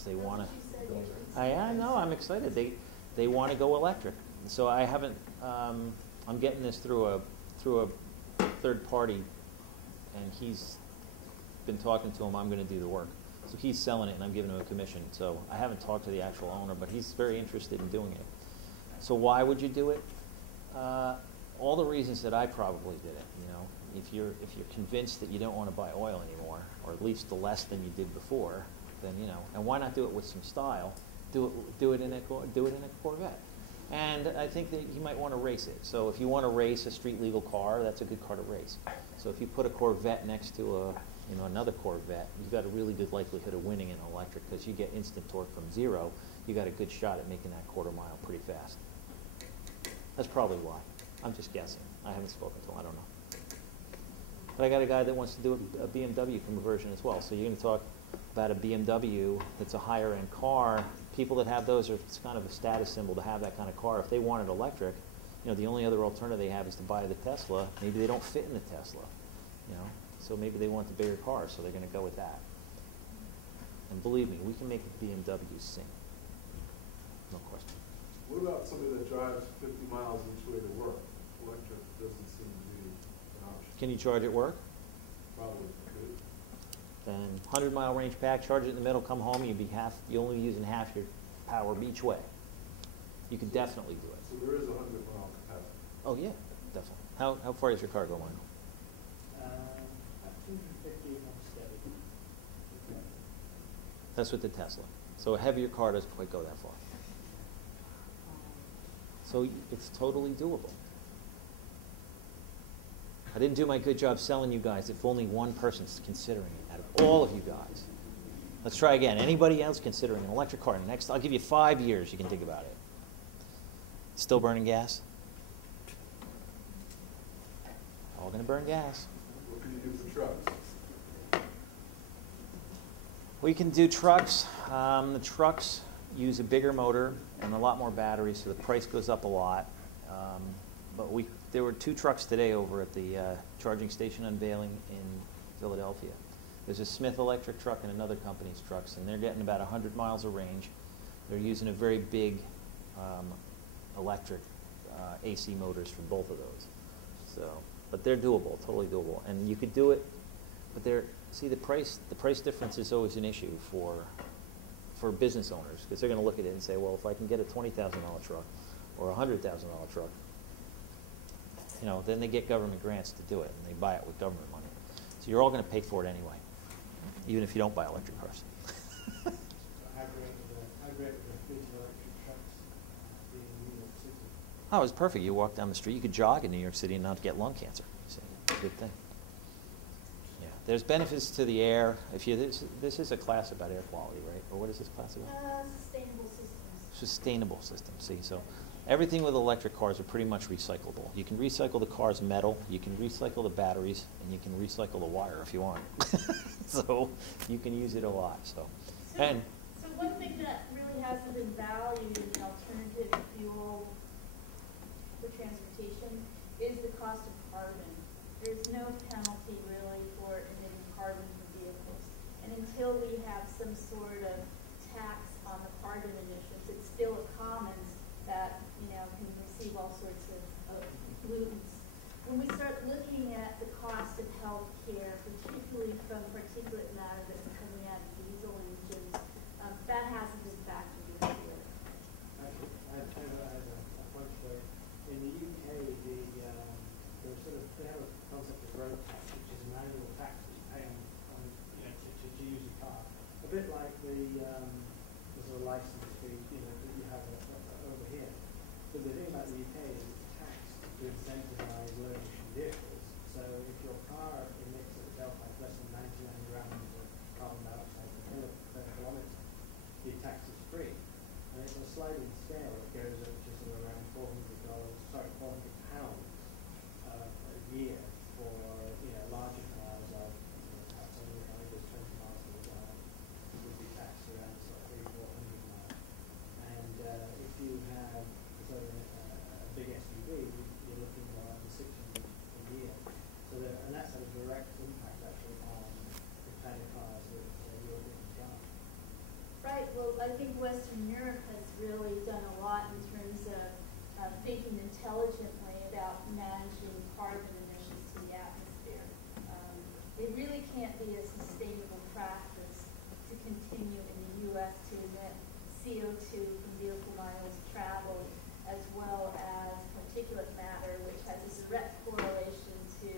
because they want to. I know, I'm excited. They want to go electric. So I haven't. I'm getting this through a third party, and he's been talking to him. I'm going to do the work. So he's selling it, and I'm giving him a commission. So I haven't talked to the actual owner, but he's very interested in doing it. So why would you do it? All the reasons that I probably did it. You know, if you're convinced that you don't want to buy oil anymore, or at least the less than you did before, then you know. And why not do it with some style? Do it in a Corvette. And I think that you might want to race it. So if you want to race a street legal car, that's a good car to race. So if you put a Corvette next to another Corvette, you've got a really good likelihood of winning in electric because you get instant torque from zero. You got a good shot at making that quarter mile pretty fast. That's probably why. I'm just guessing. I haven't spoken to him. I don't know. But I got a guy that wants to do a BMW conversion as well. So you're going to talk about a BMW that's a higher end car. People that have those it's kind of a status symbol to have that kind of car. If they wanted electric, you know, the only other alternative they have is to buy the Tesla. Maybe they don't fit in the Tesla, you know. So maybe they want the bigger car, so they're going to go with that. And believe me, we can make BMW sing. No question. What about somebody that drives 50 miles each way to work? Electric doesn't seem to be an option. Can you charge at work? Probably could. Then 100-mile range pack, charge it in the middle, come home, you're only using half your power each way. You could definitely do it. So there is a 100-mile capacity. Oh yeah, definitely. How far does your car go, Michael? About 250 on steady. That's with the Tesla. So a heavier car doesn't quite go that far. So it's totally doable. I didn't do my good job selling you guys if only one person's considering it out of all of you guys. Let's try again. Anybody else considering an electric car? Next, I'll give you 5 years you can think about it. Still burning gas? All going to burn gas. What can you do for trucks? We can do trucks. The trucks use a bigger motor and a lot more batteries, so the price goes up a lot. But there were 2 trucks today over at the charging station unveiling in Philadelphia. There's a Smith electric truck and another company's trucks, and they're getting about 100 miles of range. They're using a very big electric AC motors for both of those. So, but they're doable, totally doable, and you could do it. But the price difference is always an issue for business owners, because they're going to look at it and say, well, if I can get a $20,000 truck or a $100,000 truck, you know, then they get government grants to do it, and they buy it with government money. So you're all going to pay for it anyway, even if you don't buy electric cars. So how great would the fleet of electric trucks be in New York City? Oh, it's perfect. You walk down the street, you could jog in New York City and not get lung cancer. So, good thing. Yeah, there's benefits to the air. This is a class about air quality, right? Or what is this class about? Sustainable systems. Sustainable systems. See, so everything with electric cars are pretty much recyclable. You can recycle the car's metal, you can recycle the batteries, and you can recycle the wire if you want. So you can use it a lot. So one thing that really hasn't been valued as an alternative fuel for transportation is the cost of carbon. There's no penalty really for emitting carbon from vehicles. And until we have some sort of tax on the carbon emissions, it's still a commons that, you know, can receive all sorts of pollutants. When we start looking at the cost of health care, particularly from particulate matter that's coming out of diesel engines, that hasn't been factored into it. Actually, I have a point for you. In the UK, they have a concept of road tax, which is an annual tax that you pay on to use a car. A bit like the sort of license fee, you know, that you have over here. But the thing about the UK is it's taxed to incentivize low emission vehicles. So if your car emits at the tailpipe less than 99 grams of carbon dioxide per kilometre, the tax is free. And it's a sliding scale that goes up to sort of around £400 a year for larger cars of perhaps only I think it's 20 miles to the gallon would be taxed around sort of 300-400 miles. And if you have sort of a big SUV, you're looking around 600 a year. So and that's a direct impact actually on the kind of cars that you're going to drive. Right. I think Western Europe has really done a lot in terms of thinking intelligently about managing carbon emissions to the atmosphere. It really can't be a sustainable practice to continue in the U.S. to emit CO2 from vehicle miles traveled, as well as particulate matter, which has a direct correlation to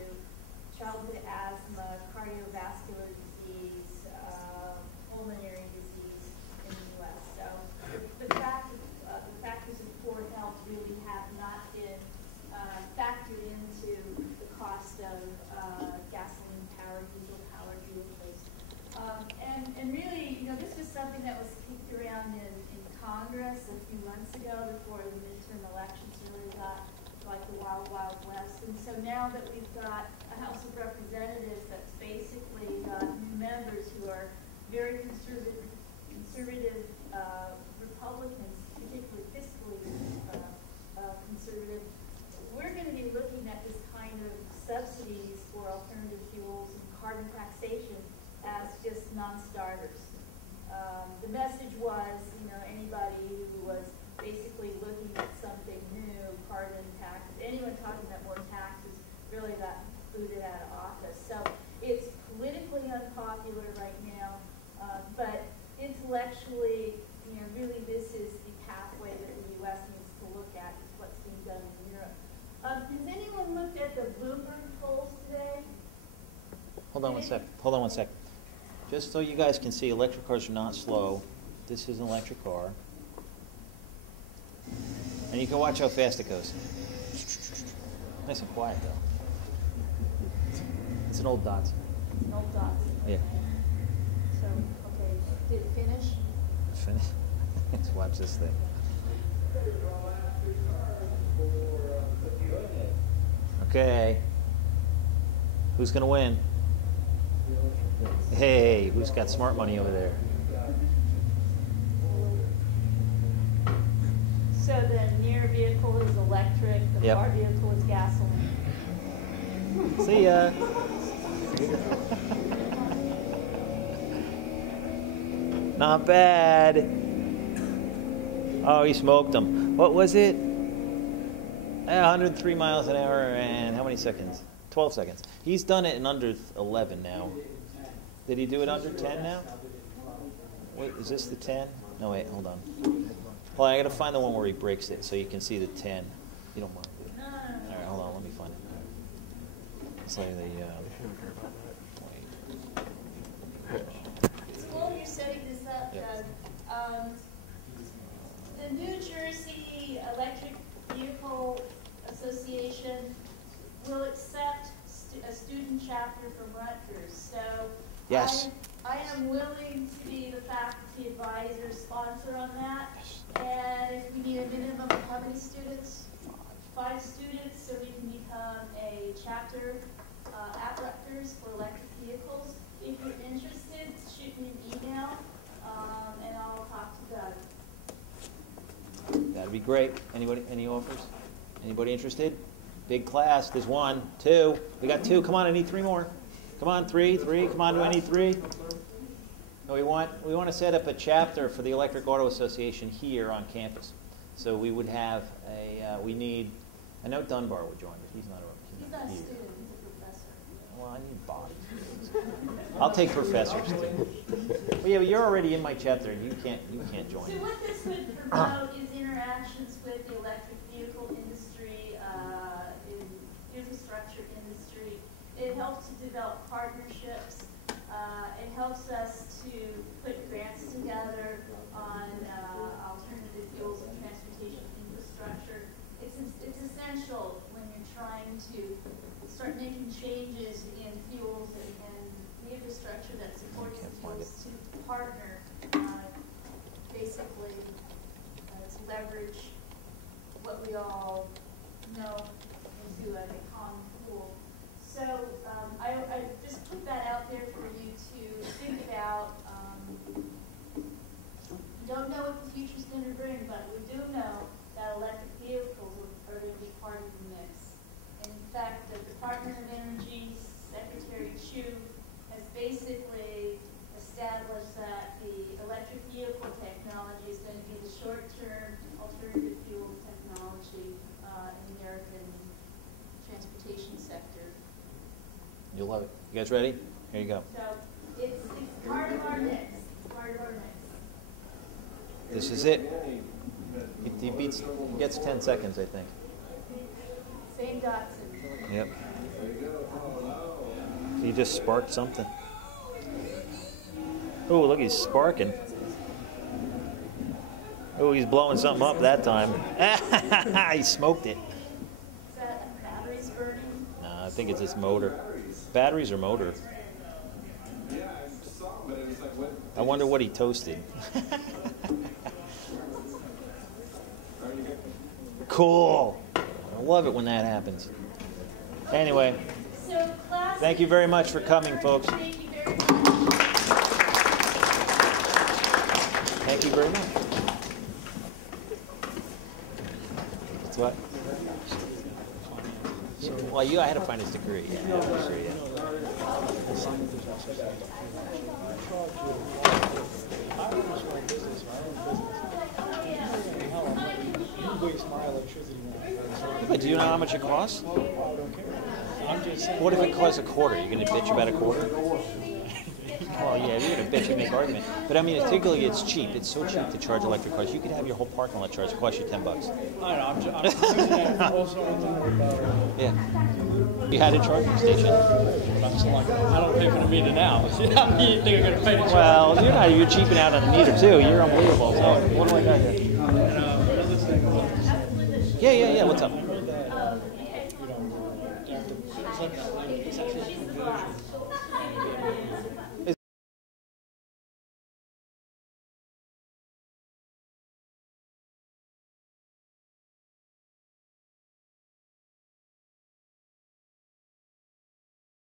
childhood asthma, cardiovascular disease, pulmonary disease in the U.S. So the factors of poor health really have not been factored into the cost of gasoline-powered, diesel-powered vehicles. And really, you know, this was something that was kicked around in Congress a few months ago before the midterm elections really got like the wild, wild west. And so now that we've got a House of Representatives that's basically got new members who are very conservative Republicans, particularly fiscally conservative, we're going to be looking at this kind of subsidies for alternative fuels and carbon taxation as just non-starters. The message was, you know, anybody who was basically looking at something new, carbon taxes, anyone talking about more taxes really got booted out of office. So it's politically unpopular right now, but intellectually, you know, really this is the pathway that the U.S. needs to look at. It's what's being done in Europe. Has anyone looked at the Bloomberg polls today? Hold on one sec. Hold on one sec. Just so you guys can see, electric cars are not slow. This is an electric car. And you can watch how fast it goes. Nice and quiet, though. It's an old Datsun. It's an old Datsun. Yeah. So, okay, did it finish? Finish. Let's watch this thing. Okay. Who's going to win? Hey, who's got smart money over there? So the near vehicle is electric, the Yep. far vehicle is gasoline. See ya. Not bad. Oh, he smoked them. What was it? 103 miles an hour and how many seconds? 12 seconds. He's done it in under 11 now. Did he do it under 10 now? Wait, is this the 10? No, wait, hold on. Hold on, I gotta find the one where he breaks it so you can see the 10. You don't mind? No. All right, hold on, let me find it. It's like the, wait. So while you're setting this up, Yep. Doug, the New Jersey Electric Vehicle Association will accept a student chapter from Rutgers. So Yes. I am willing to be the faculty advisor sponsor on that. And if we need a minimum of how many students? 5 students, so we can become a chapter at Rutgers for electric vehicles. If you're interested, shoot me an email, and I'll talk to Doug. That'd be great. Anybody, any offers? Anybody interested? Big class. There's 1, 2. We got 2. Come on, I need 3 more. Come on, 3. Come on, do I need 3? No, we want to set up a chapter for the Electric Auto Association here on campus. So we would have we need, I know Dunbar would join, but he's not He's not a here. student, he's a professor. Well, I need bodies. I'll take professors too. Well, yeah, but you're already in my chapter. You can't join. So what this would promote is interactions with the electric vehicle industry, infrastructure industry. It helps to develop partnerships. It helps us to put grants together on alternative fuels and transportation infrastructure. It's essential when you're trying to start making changes in fuels and the infrastructure that supports the fuels to partner, basically to leverage what we all know into a common pool. So I just put that out there for you to think about. Don't know what the future's going to bring, but we do know that electric vehicles are going to be part of the mix. In fact, the Department of Energy Secretary Chu has basically established that the electric vehicle technology You'll love it. You guys ready? Here you go. So it's part of our mix. It's part of our mix. This is it. He gets 10 seconds, I think. Same Dotson. Yep. He just sparked something. Oh, look, he's sparking. Oh, he's blowing something up that time. He smoked it. Is that batteries burning? Nah, I think it's his motor. Batteries or motor? I wonder what he toasted. Cool. I love it when that happens. Anyway, So class. thank you very much for coming, folks. Thank you very much. Thank you very much. What's what? Well, I had to find his degree. Yeah, sure, yeah. But do you know how much it costs? What if it costs a quarter? You're going to bitch about a quarter? Well, yeah, you're going to bitch and make argument. But I mean, particularly it's cheap. It's so cheap to charge electric cars. You could have your whole parking lot charged. It costs you $10. I don't know, I'm using that also Yeah. You had a charging station? I'm just like, I don't pay for the meter now. You think I'm going to pay the charge? Well, you're cheaping out on the meter too. You're unbelievable. So what do I got here? Yeah. What's up?